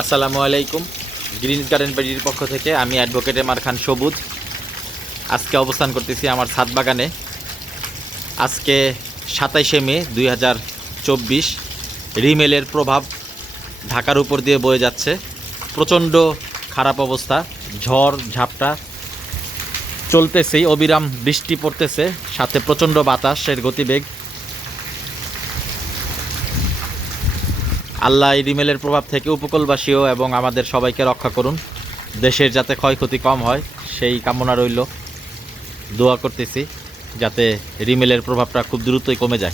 আসসালামু আলাইকুম। Green garden বাড়ির পক্ষ থেকে আমি অ্যাডভোকেট এম আর খান সবুজ। আজকে অবস্থান করতেছি আমার ছাদ বাগানে। আজকে সাতাইশে মে দুই হাজার চব্বিশ, রিমেলের প্রভাব ঢাকার উপর দিয়ে বয়ে যাচ্ছে। প্রচণ্ড খারাপ অবস্থা, ঝড়, ঝাপটা চলতেছেই, অবিরাম বৃষ্টি পড়তেছে, সাথে প্রচণ্ড বাতাসের গতিবেগ। আল্লাহ এই রিমেলের প্রভাব থেকে উপকূলবাসীও এবং আমাদের সবাইকে রক্ষা করুন। দেশের যাতে ক্ষয়ক্ষতি কম হয়, সেই কামনা রইল। দোয়া করতেছি যাতে রিমেলের প্রভাবটা খুব দ্রুতই কমে যায়।